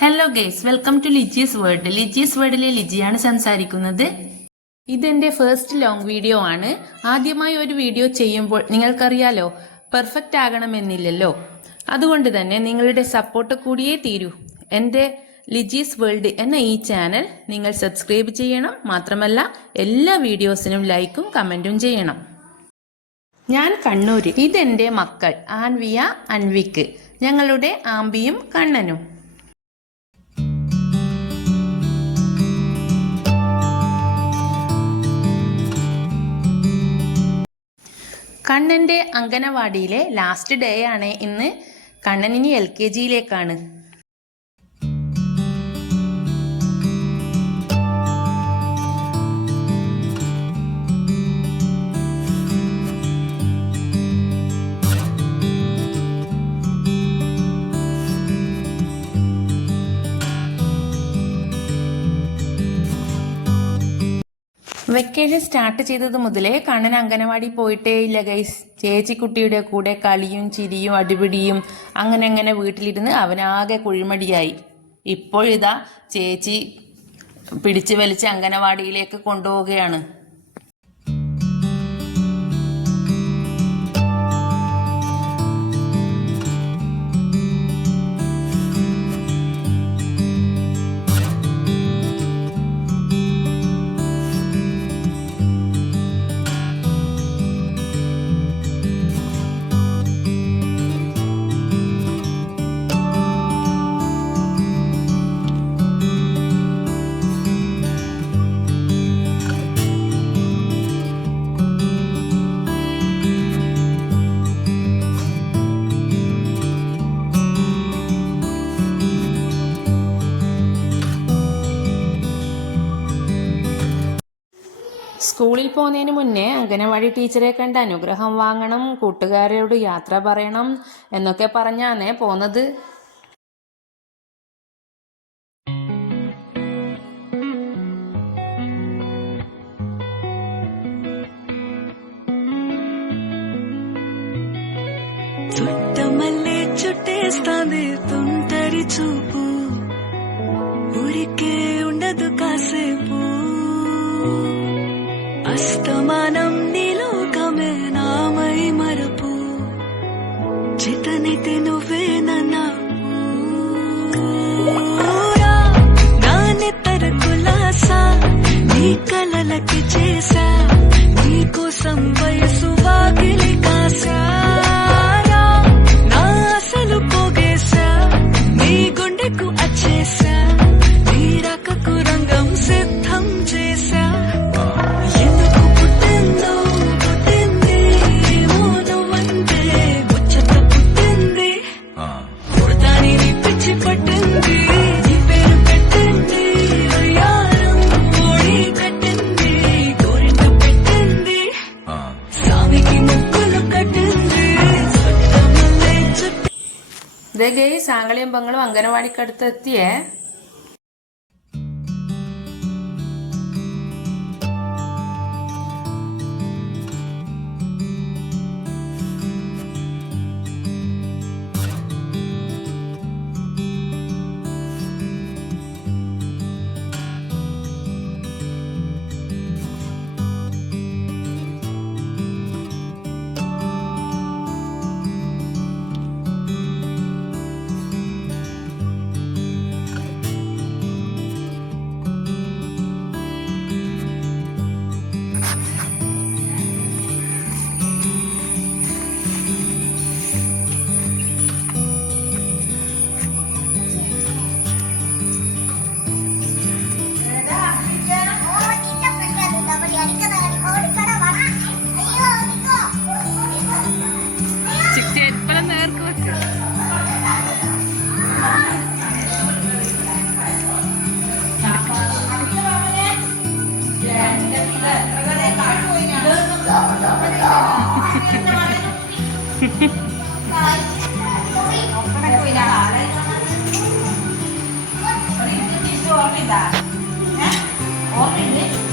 Hello guys welcome to Liji's world Liji's വേൾഡിലെ ലിജിയാണ് സംസാരിക്കുന്നത്. ഇതെന്റെ ഫസ്റ്റ് ലോങ് വീഡിയോ ആണ്. ആദ്യമായി ഒരു വീഡിയോ ചെയ്യുമ്പോൾ നിങ്ങൾക്കറിയാലോ പെർഫെക്റ്റ് ആകണമെന്നില്ലല്ലോ. അതുകൊണ്ട് തന്നെ നിങ്ങളുടെ സപ്പോർട്ട് കൂടിയേ തീരൂ. എന്റെ ലിജീസ് വേൾഡ് എന്ന ഈ ചാനൽ നിങ്ങൾ സബ്സ്ക്രൈബ് ചെയ്യണം. മാത്രമല്ല എല്ലാ വീഡിയോസിനും ലൈക്കും കമന്റും ചെയ്യണം. ഞാൻ കണ്ണൂർ ഇതെന്റെ മക്കൾ ആൻവിയ അൻവിക്ക്. ഞങ്ങളുടെ ആംബിയും കണ്ണനും. കണ്ണന്റെ അങ്കനവാടിയിലെ ലാസ്റ്റ് ഡേ ആണ് ഇന്ന്. കണ്ണൻ ഇനി എൽ കെ ജിയിലേക്കാണ് വെക്കേഷൻ സ്റ്റാർട്ട് ചെയ്തത് മുതലേ കണ്ണൻ അംഗനവാടി പോയിട്ടേ ഇല്ല ഗൈസ് ചേച്ചിക്കുട്ടിയുടെ കൂടെ കളിയും ചിരിയും അടിപിടിയും അങ്ങനെ അങ്ങനെ വീട്ടിലിരുന്ന് അവനാകെ കുഴിമടിയായി. ഇപ്പോഴിതാ ചേച്ചി പിടിച്ചു വലിച്ച് അംഗനവാടിയിലേക്ക് കൊണ്ടുപോവുകയാണ്. സ്കൂളിൽ പോകുന്നതിന് മുന്നേ അംഗനവാടി ടീച്ചറെ കണ്ട് അനുഗ്രഹം വാങ്ങണം കൂട്ടുകാരോട് യാത്ര പറയണം എന്നൊക്കെ പറഞ്ഞാണേ പോന്നത് చుట్టమల్లే చుట్టేస్తాంది తుంటరి చూపు ఊరికే ఉండదు కాసేపు అస్తమానం నీలోకమే నామై మరపు. చితనితి నువ్వే నాన్నెత్తర కులాసా నీ కలలకి చేసా నీ ഇതേ ഗൈസ് ആംഗളിയും പെങ്ങളും അംഗനവാടിക്കടുത്ത് എത്തിയേ ഓർമ്മയില്ല.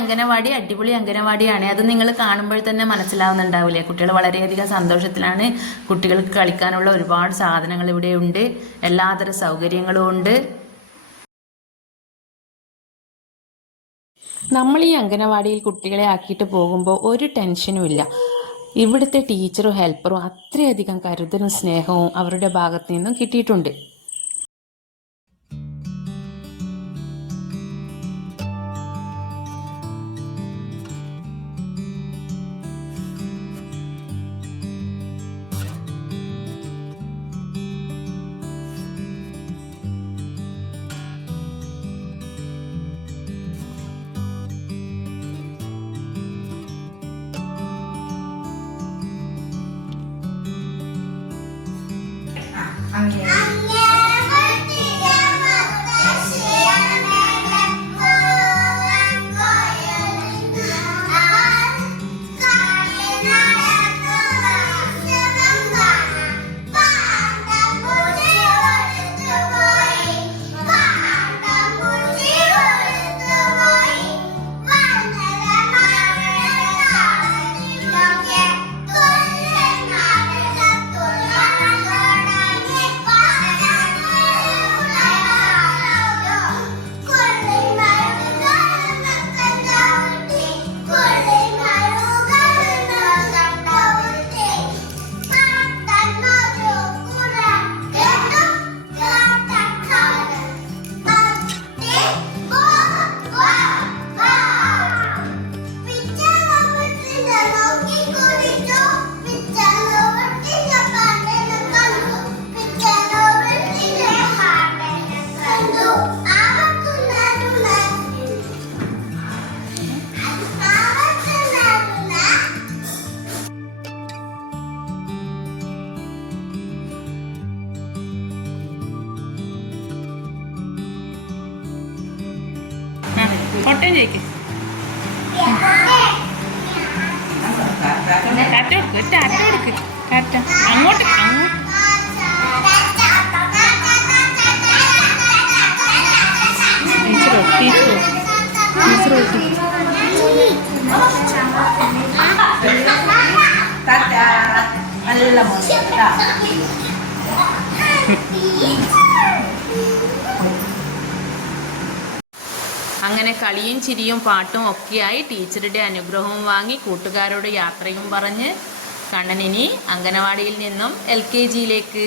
അംഗനവാടി അടിപൊളി അംഗനവാടിയാണ്. അത് നിങ്ങൾ കാണുമ്പോൾ തന്നെ മനസ്സിലാവുന്നുണ്ടാവില്ലേ? കുട്ടികൾ വളരെയധികം സന്തോഷത്തിലാണ്. കുട്ടികൾക്ക് കളിക്കാനുള്ള ഒരുപാട് സാധനങ്ങൾ ഇവിടെ ഉണ്ട്. എല്ലാതര സൗകര്യങ്ങളും ഉണ്ട്. നമ്മൾ ഈ അംഗനവാടിയിൽ കുട്ടികളെ ആക്കിയിട്ട് പോകുമ്പോൾ ഒരു ടെൻഷനും ഇല്ല. ഇവിടുത്തെ ടീച്ചറും ഹെൽപ്പറും അത്രയധികം കരുതലും സ്നേഹവും അവരുടെ ഭാഗത്തു നിന്നും കിട്ടിയിട്ടുണ്ട്. Amen. കൊട്ടയം ചേക്ക് ടാറ്റ കൊടുക്ക് ടാറ്റ കൊടുക്ക് ടാറ്റ അങ്ങോട്ട് അങ്ങോട്ട്. ടീച്ചറോ ടീച്ചറോ. ടീച്ചറോ നല്ല അങ്ങനെ കളിയും ചിരിയും പാട്ടും ഒക്കെയായി ടീച്ചറുടെ അനുഗ്രഹവും വാങ്ങി കൂട്ടുകാരോട് യാത്രയും പറഞ്ഞ് കണ്ണനിനി അംഗനവാടിയിൽ നിന്നും എൽ കെ ജിയിലേക്ക്.